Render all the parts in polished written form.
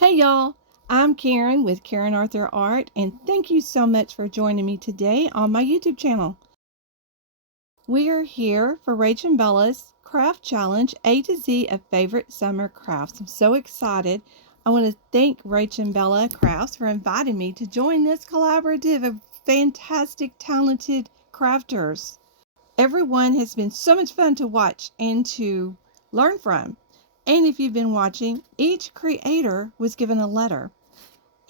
Hey y'all, I'm Karen with Karen Arthur Art, and thank you so much for joining me today on my YouTube channel. We are here for Rach and Bella's Craft Challenge, A to Z of Favorite Summer Crafts. I'm so excited. I want to thank Rach and Bella Crafts for inviting me to join this collaborative of fantastic, talented crafters. Everyone has been so much fun to watch and to learn from. And if you've been watching, each creator was given a letter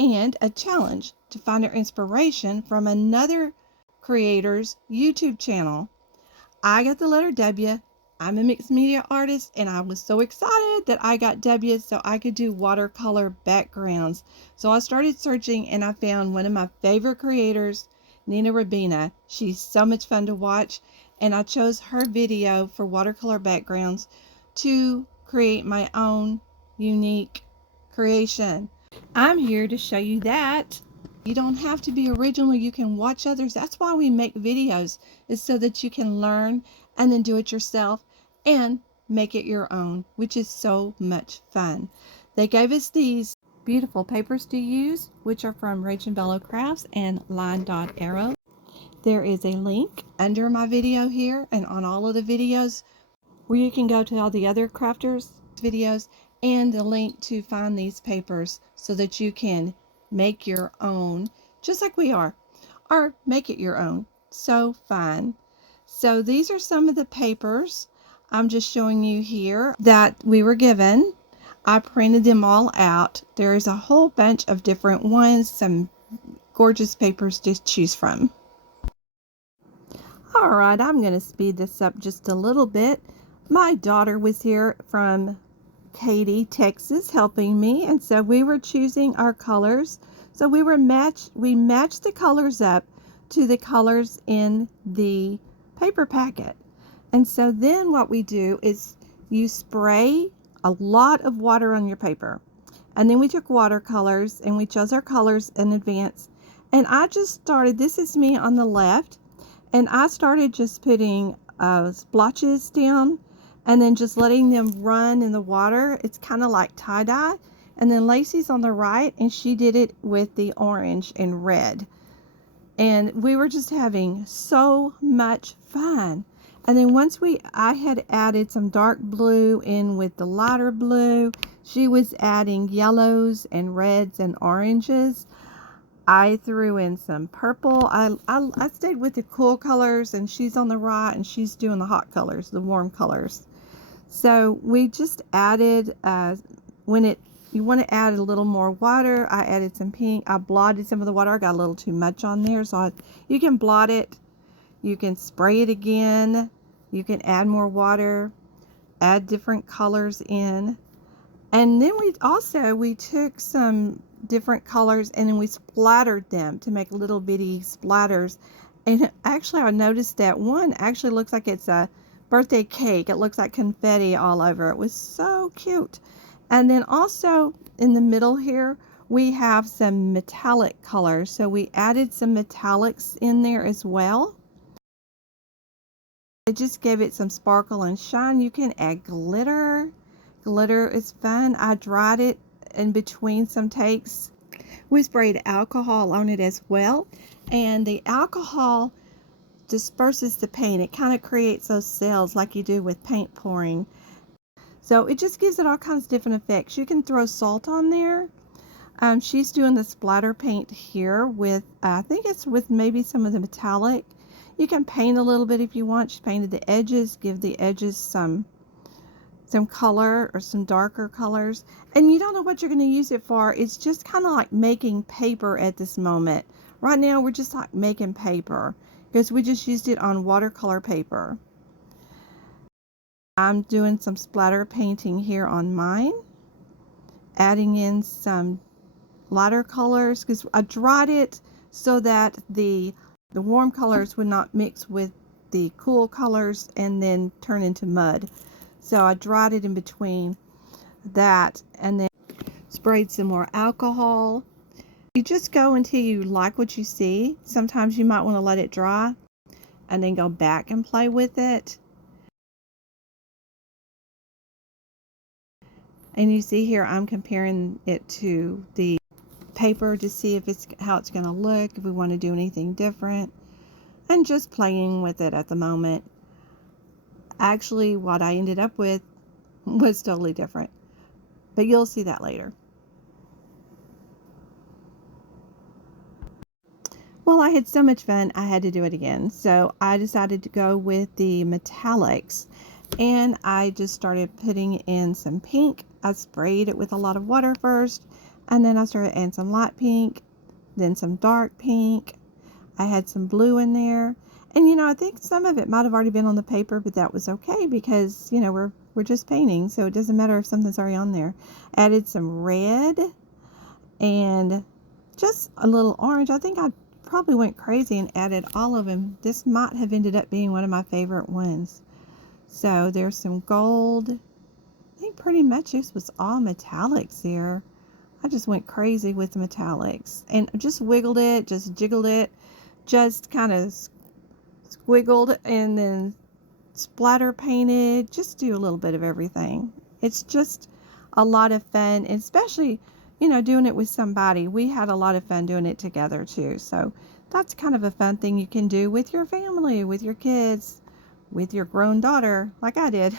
and a challenge to find their inspiration from another creator's YouTube channel. I got the letter W. I'm a mixed media artist, and I was so excited that I got W so I could do watercolor backgrounds. So I started searching and I found one of my favorite creators, Nina Ribena. She's so much fun to watch, and I chose her video for watercolor backgrounds to create my own unique creation. I'm here to show you that you don't have to be original. You can watch others. That's why we make videos, is so that you can learn and then do it yourself and make it your own, which is so much fun. They gave us these beautiful papers to use, which are from Rach and Bella Crafts and Line Dot Arrow. There is a link under my video here and on all of the videos where you can go to all the other crafters videos and a link to find these papers so that you can make your own, just like we are, or make it your own. So fun. So these are some of the papers I'm just showing you here that we were given. I printed them all out. There is a whole bunch of different ones, some gorgeous papers to choose from. All right, I'm going to speed this up just a little bit. My daughter was here from Katy, Texas, helping me, and so we were choosing our colors. So we matched the colors up to the colors in the paper packet. And so then what we do is you spray a lot of water on your paper. And then we took watercolors and we chose our colors in advance. And I just started, this is me on the left, and I started just putting splotches down and then just letting them run in the water. It's kind of like tie-dye. And then Lacey's on the right, and she did it with the orange and red. And we were just having so much fun. And then once I had added some dark blue in with the lighter blue, she was adding yellows and reds and oranges. I threw in some purple. I stayed with the cool colors, and she's on the right, and she's doing the hot colors, the warm colors. So we just added, you want to add a little more water, I added some pink. I blotted some of the water. I got a little too much on there. So you can blot it. You can spray it again. You can add more water, add different colors in. And then we took some different colors and then we splattered them to make little bitty splatters. And actually I noticed that one actually looks like it's a birthday cake. It looks like confetti all over. It was so cute. And then also in the middle here we have some metallic colors, so we added some metallics in there as well. It just gave it some sparkle and shine. You can add glitter. Glitter is fun. I dried it in between some takes. We sprayed alcohol on it as well, and the alcohol disperses the paint. It kind of creates those cells like you do with paint pouring. So it just gives it all kinds of different effects. You can throw salt on there. She's doing the splatter paint here with, I think it's with maybe some of the metallic. You can paint a little bit if you want. She painted the edges, give the edges some color or some darker colors. And you don't know what you're going to use it for. It's just kind of like making paper at this moment. Right now we're just like making paper because we just used it on watercolor paper. I'm doing some splatter painting here on mine, adding in some lighter colors because I dried it so that the warm colors would not mix with the cool colors and then turn into mud. So I dried it in between that and then sprayed some more alcohol. You just go until you like what you see. Sometimes you might want to let it dry and then go back and play with it. And you see here I'm comparing it to the paper to see if it's how it's going to look, if we want to do anything different, and just playing with it at the moment. Actually, what I ended up with was totally different, but you'll see that later. Well, I had so much fun, I had to do it again. So I decided to go with the metallics, and I just started putting in some pink. I sprayed it with a lot of water first, and then I started adding some light pink, then some dark pink. I had some blue in there. And I think some of it might have already been on the paper, but that was okay because, we're just painting, so it doesn't matter if something's already on there. Added some red and just a little orange. I think I probably went crazy and added all of them. This might have ended up being one of my favorite ones. So there's some gold. I think pretty much this was all metallics here. I just went crazy with the metallics and just wiggled it, just jiggled it, just kind of squiggled and then splatter painted. Just do a little bit of everything. It's just a lot of fun, especially doing it with somebody. We had a lot of fun doing it together too. So that's kind of a fun thing you can do with your family, with your kids, with your grown daughter, like I did.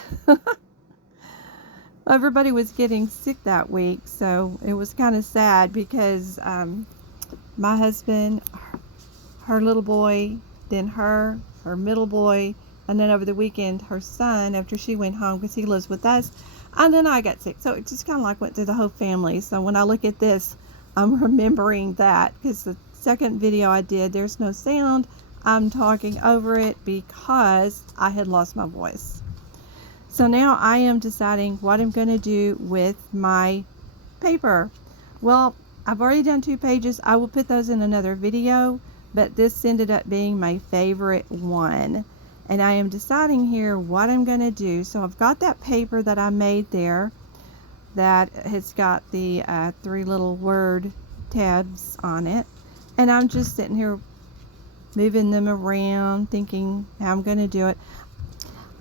Everybody was getting sick that week, so it was kind of sad because my husband, her little boy, then her middle boy, and then over the weekend her son, after she went home because he lives with us, and then I got sick. So it just kind of like went through the whole family. So when I look at this, I'm remembering that because the second video I did, there's no sound. I'm talking over it because I had lost my voice. So now I am deciding what I'm going to do with my paper. Well, I've already done 2 pages. I will put those in another video, but this ended up being my favorite one. And I am deciding here what I'm going to do. So I've got that paper that I made there that has got the 3 little word tabs on it. And I'm just sitting here moving them around, thinking how I'm going to do it.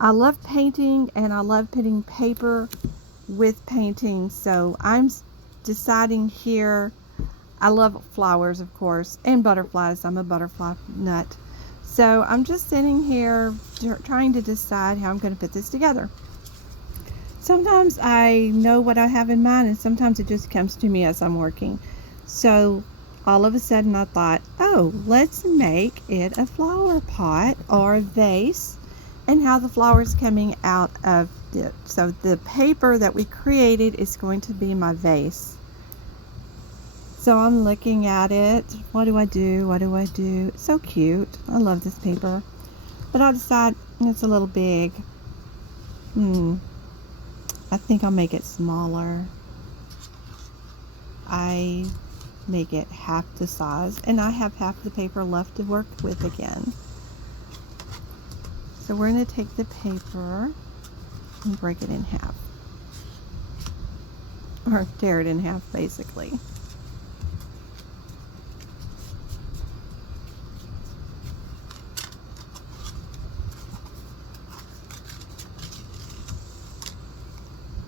I love painting and I love putting paper with painting. So I'm deciding here. I love flowers, of course, and butterflies. I'm a butterfly nut. So I'm just sitting here trying to decide how I'm going to put this together. Sometimes I know what I have in mind, and sometimes it just comes to me as I'm working. So all of a sudden I thought, oh, let's make it a flower pot or a vase, and how the flowers coming out of it. So the paper that we created is going to be my vase. So I'm looking at it. What do I do? What do I do? It's so cute. I love this paper. But I decide it's a little big. I think I'll make it smaller. I make it half the size, and I have half the paper left to work with again. So we're going to take the paper and break it in half, or tear it in half basically.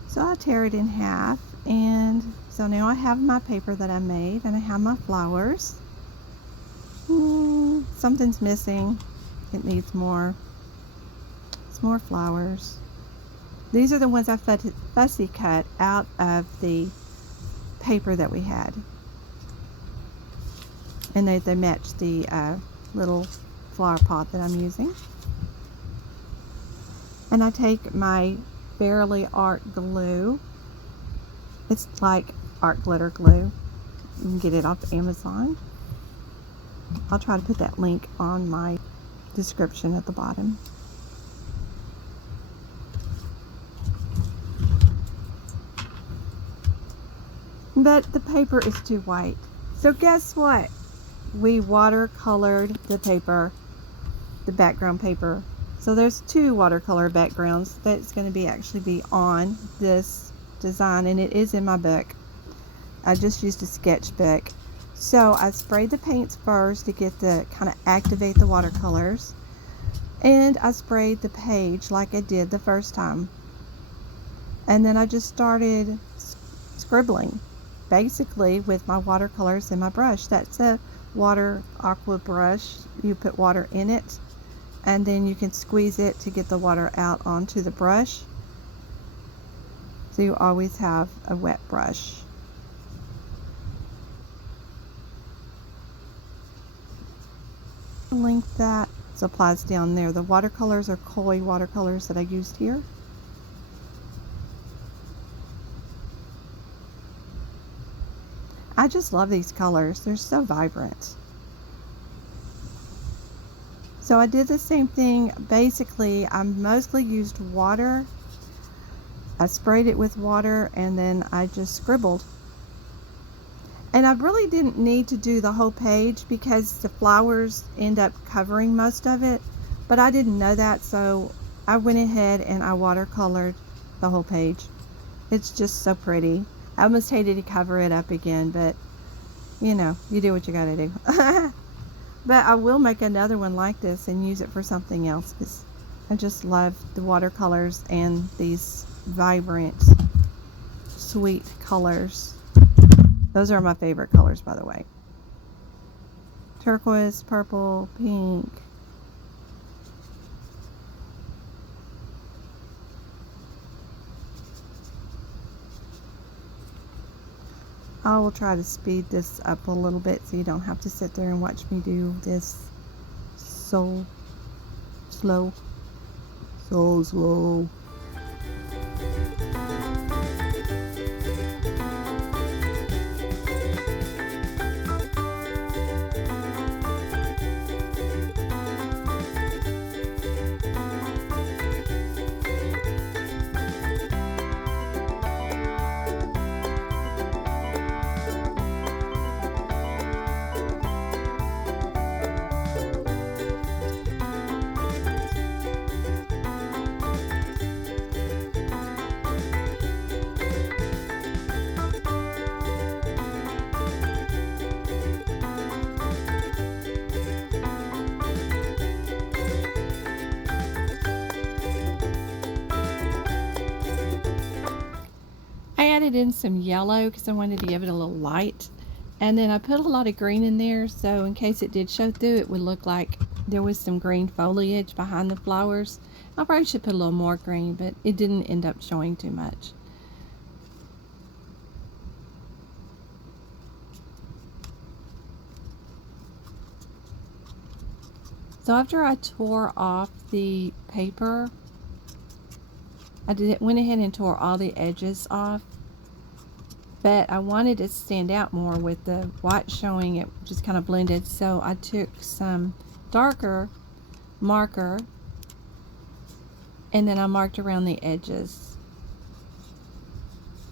So I'll tear it in half, and so now I have my paper that I made, and I have my flowers. Something's missing. It needs more. It's more flowers. These are the ones I fussy cut out of the paper that we had, and they match the little flower pot that I'm using. And I take my Barely Art glue. It's like art glitter glue. You can get it off Amazon. I'll try to put that link on my description at the bottom. But the paper is too white. So guess what? We watercolored the paper, the background paper. So there's 2 watercolor backgrounds that's going to actually be on this design, and it is in my book. I just used a sketchbook. So I sprayed the paints first to get the kind of activate the watercolors, and I sprayed the page like I did the first time. And then I just started scribbling, basically with my watercolors and my brush. That's a water aqua brush. You put water in it, and then you can squeeze it to get the water out onto the brush. So you always have a wet brush. Link that applies down there. The watercolors are Koi watercolors that I used here. I just love these colors. They're so vibrant. So I did the same thing. Basically, I mostly used water. I sprayed it with water and then I just scribbled. And I really didn't need to do the whole page because the flowers end up covering most of it. But I didn't know that, so I went ahead and I watercolored the whole page. It's just so pretty. I almost hated to cover it up again, but you know, you do what you gotta do. But I will make another one like this and use it for something else because I just love the watercolors and these vibrant, sweet colors. Those are my favorite colors, by the way. Turquoise, purple, pink. I will try to speed this up a little bit so you don't have to sit there and watch me do this so slow. So slow. I added in some yellow because I wanted to give it a little light, and then I put a lot of green in there so in case it did show through it would look like there was some green foliage behind the flowers. I probably should put a little more green, but it didn't end up showing too much. So after I tore off the paper, went ahead and tore all the edges off, but I wanted it to stand out more with the white showing. It just kind of blended, so I took some darker marker and then I marked around the edges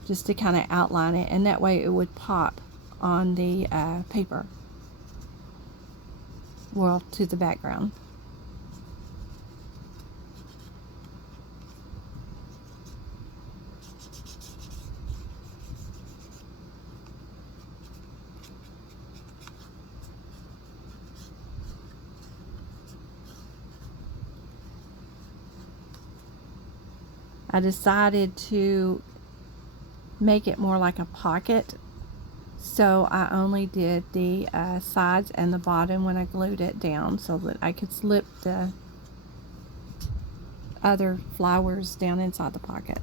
just to kind of outline it, and that way it would pop on the paper, well, to the background. I decided to make it more like a pocket, so I only did the sides and the bottom when I glued it down so that I could slip the other flowers down inside the pocket.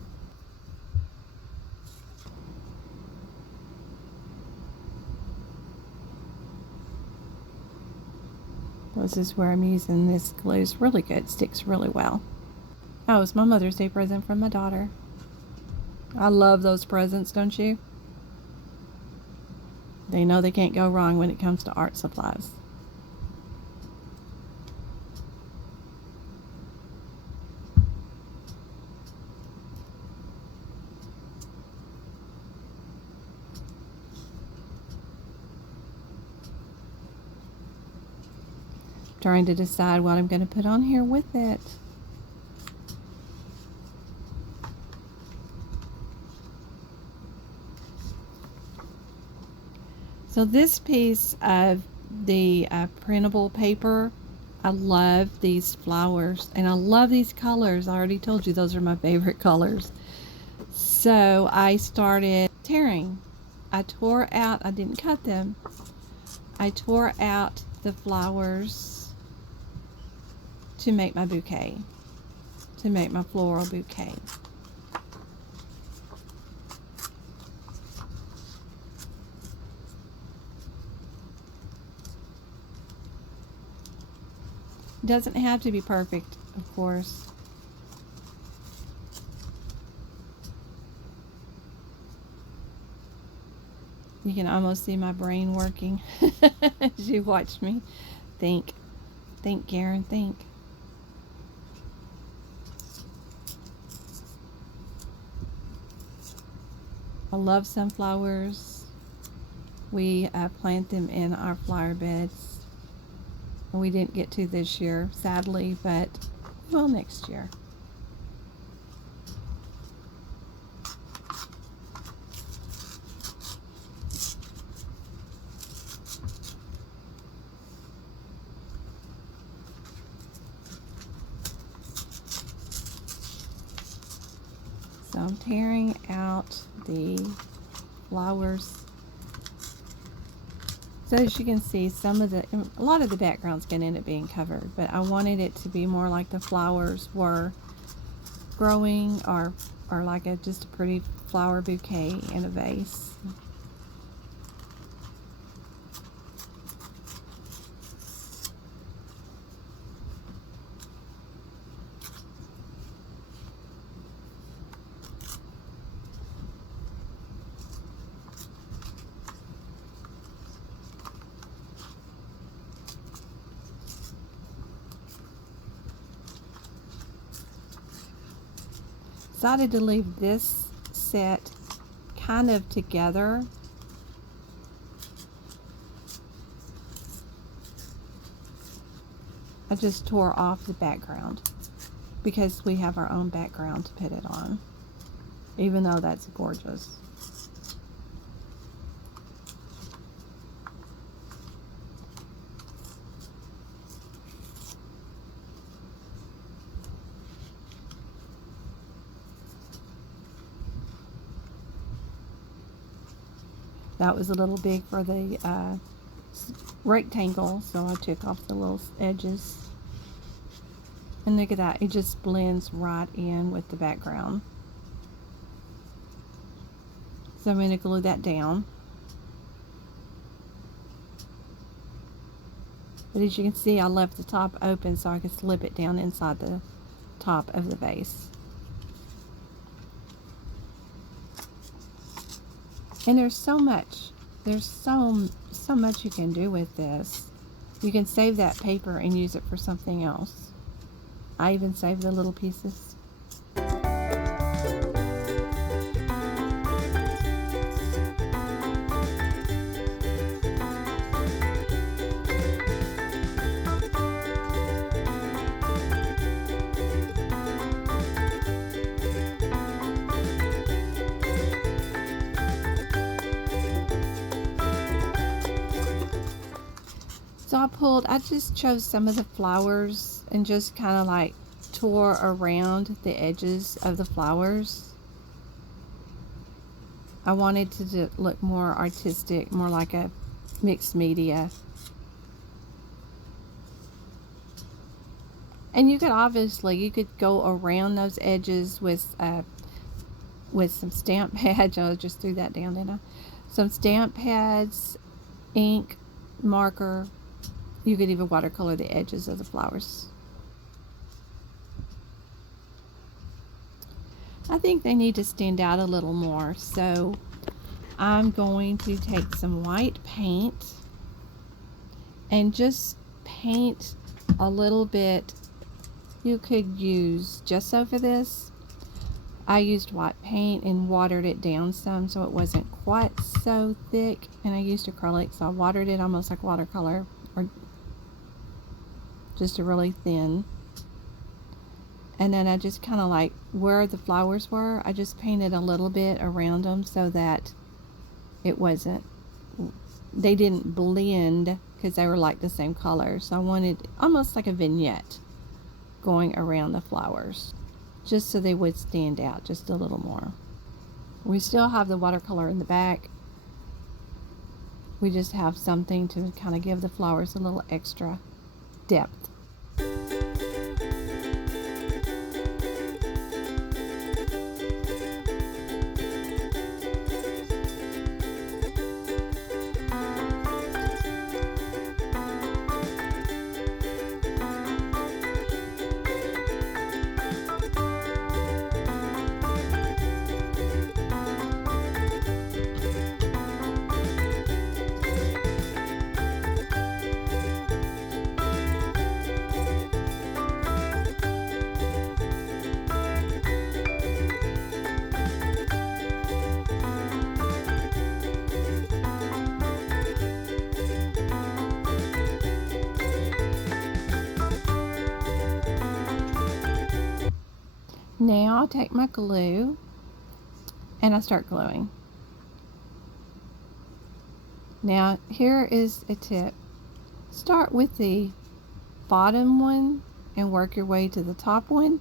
This is where I'm using this glue. It's really good, sticks really well. Oh, it's my Mother's Day present from my daughter. I love those presents, don't you? They know they can't go wrong when it comes to art supplies. Trying to decide what I'm going to put on here with it. So this piece of the printable paper, I love these flowers and I love these colors. I already told you those are my favorite colors. So I started tearing. I tore out, I didn't cut them, I tore out the flowers to make my bouquet, to make my floral bouquet. It doesn't have to be perfect, of course. You can almost see my brain working as you watch me think. Think, Karen, think. I love sunflowers. We plant them in our flower beds. We didn't get to this year, sadly, but we will next year. So I'm tearing out the flowers. So as you can see, a lot of the background's going to end up being covered, but I wanted it to be more like the flowers were growing, or like just a pretty flower bouquet in a vase. Decided to leave this set kind of together. I just tore off the background because we have our own background to put it on, even though that's gorgeous. That was a little big for the rectangle, so I took off the little edges. And look at that, it just blends right in with the background. So I'm going to glue that down. But as you can see, I left the top open so I could slip it down inside the top of the vase. And there's so much you can do with this. You can save that paper and use it for something else. I even saved the little pieces. So I just chose some of the flowers and just kind of like tore around the edges of the flowers. I wanted to look more artistic, more like a mixed media. And you could go around those edges with some stamp pads. I just threw that down, didn't I? Some stamp pads, ink, marker. You could even watercolor the edges of the flowers. I think they need to stand out a little more, so I'm going to take some white paint and just paint a little bit. You could use gesso for this. I used white paint and watered it down some so it wasn't quite so thick, and I used acrylic, so I watered it almost like watercolor, or just a really thin. And then I just kind of like where the flowers were, I just painted a little bit around them so that they didn't blend because they were like the same color. So I wanted almost like a vignette going around the flowers, just so they would stand out just a little more. We still have the watercolor in the back. We just have something to kind of give the flowers a little extra depth. Now I'll take my glue and I start gluing. Now here is a tip. Start with the bottom one and work your way to the top one.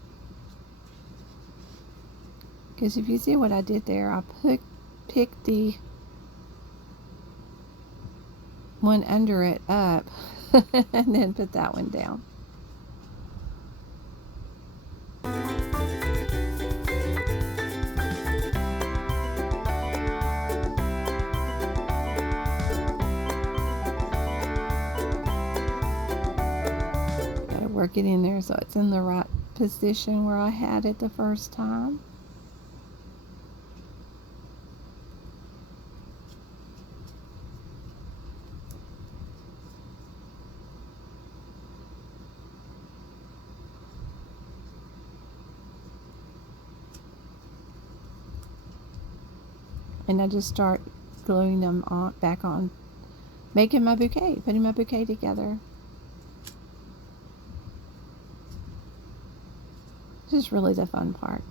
Because if you see what I did there, I picked the one under it up and then put that one down. Work it in there so it's in the right position where I had it the first time. And I just start gluing them on, back on, making my bouquet, putting my bouquet together. This is really the fun part.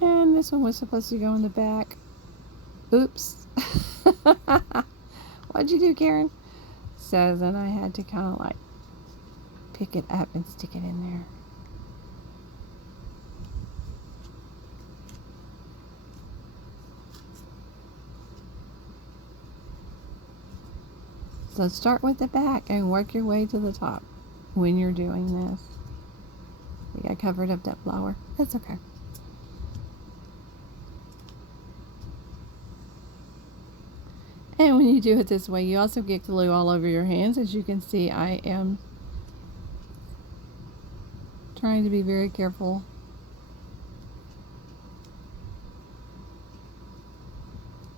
And this one was supposed to go in the back. Oops. What'd you do, Karen? So then I had to kind of like pick it up and stick it in there. So start with the back and work your way to the top when you're doing this. I think I covered up that flower. That's okay. And when you do it this way, you also get glue all over your hands. As you can see, I am trying to be very careful.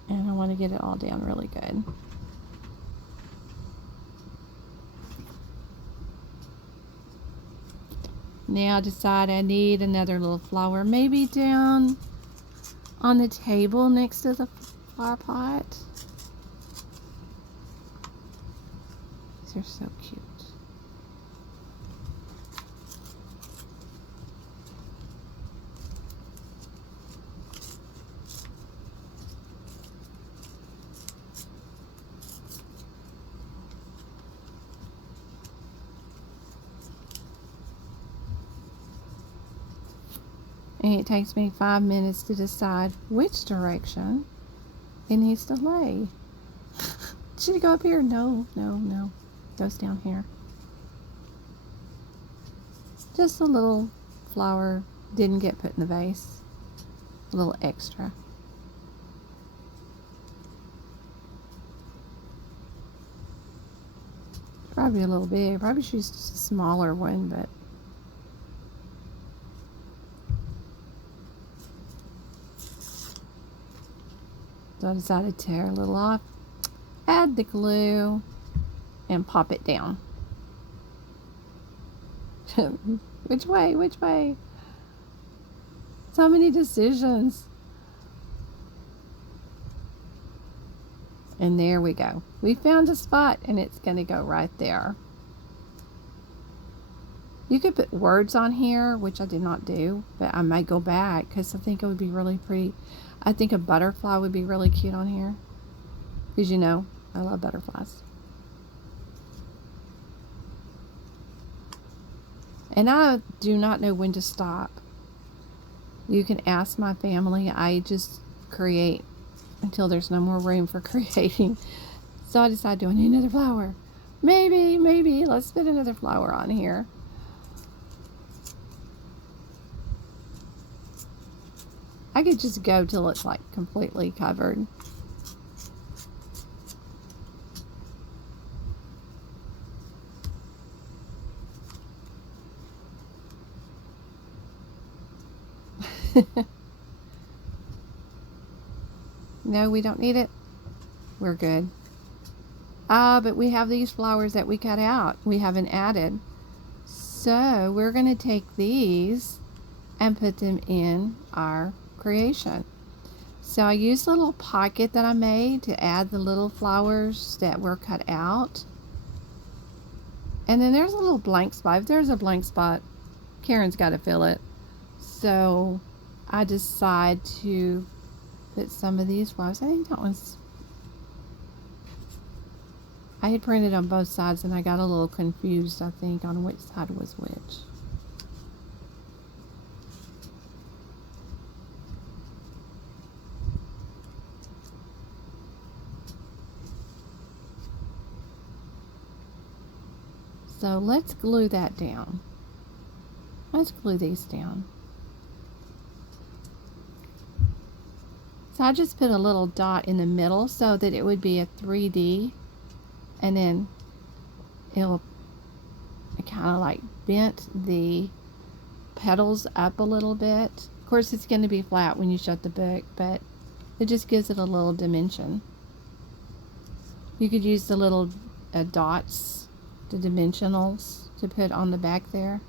And I want to get it all down really good. Now I decide I need another little flower, maybe down on the table next to the flower pot. These are so cute. And it takes me 5 minutes to decide which direction it needs to lay. Should it go up here? No, no, no. It goes down here. Just a little flower didn't get put in the vase. A little extra. Probably a little big. Probably should use a smaller one, but so I decided to tear a little off, add the glue, and pop it down. Which way? Which way? So many decisions. And there we go. We found a spot and it's going to go right there. You could put words on here, which I did not do, but I might go back because I think it would be really pretty. I think a butterfly would be really cute on here. Because you know, I love butterflies. And I do not know when to stop. You can ask my family. I just create until there's no more room for creating. So I decided, do I need another flower? Maybe. Let's put another flower on here. I could just go till it's like completely covered. No, we don't need it. We're good. But we have these flowers that we cut out. We haven't added. So we're going to take these and put them in our creation. So I used a little pocket that I made to add the little flowers that were cut out. And then there's a little blank spot. If there's a blank spot, Karen's got to fill it. So I decide to put some of these flowers. I think that one's... I had printed on both sides and I got a little confused, I think, on which side was which. So let's glue that down. Let's glue these down. So I just put a little dot in the middle so that it would be a 3D, and then it'll kind of like bent the petals up a little bit. Of course, it's going to be flat when you shut the book, but it just gives it a little dimension. You could use the little dots, the dimensionals, to put on the back there.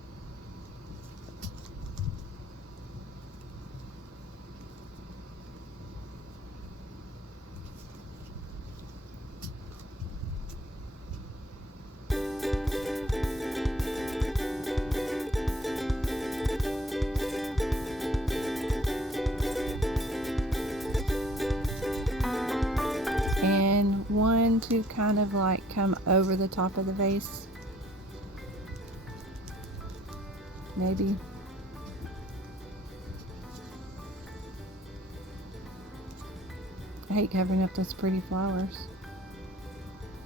And one to kind of like come over the top of the vase. Maybe. I hate covering up those pretty flowers.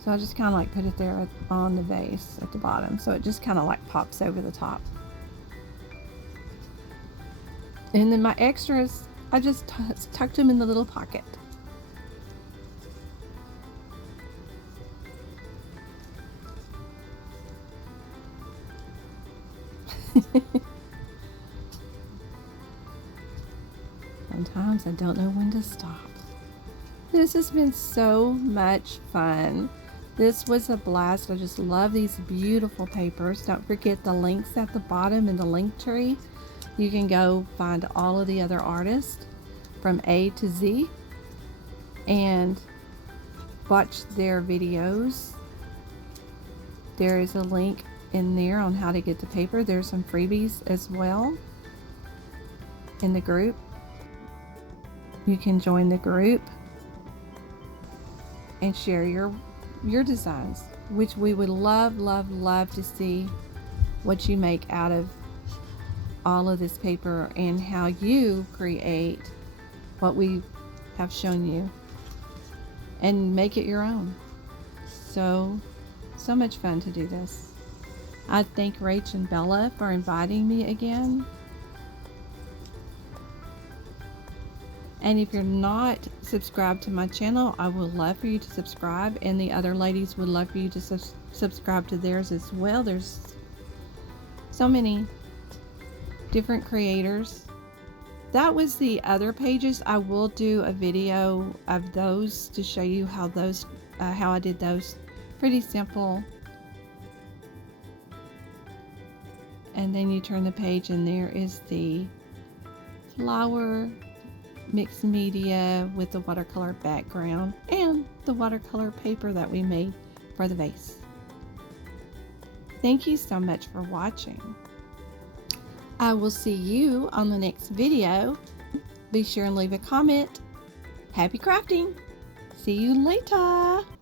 So I just kind of like put it there on the vase at the bottom. So it just kind of like pops over the top. And then my extras, I just tucked them in the little pocket. Sometimes I don't know when to stop. This has been so much fun. This was a blast. I just love these beautiful papers. Don't forget the links at the bottom in the link tree. You can go find all of the other artists from A to Z and watch their videos. There is a link in there on how to get the paper. There's some freebies as well in the group. You can join the group and share your designs, which we would love to see what you make out of all of this paper and how you create what we have shown you and make it your own. So much fun to do this. I thank Rach and Bella for inviting me again. And if you're not subscribed to my channel, I would love for you to subscribe, and the other ladies would love for you to subscribe to theirs as well. There's so many different creators. That was the other pages. I will do a video of those to show you how those, how I did those. Pretty simple. And then you turn the page and there is the flower mixed media with the watercolor background and the watercolor paper that we made for the vase. Thank you so much for watching. I will see you on the next video. Be sure and leave a comment. Happy crafting! See you later!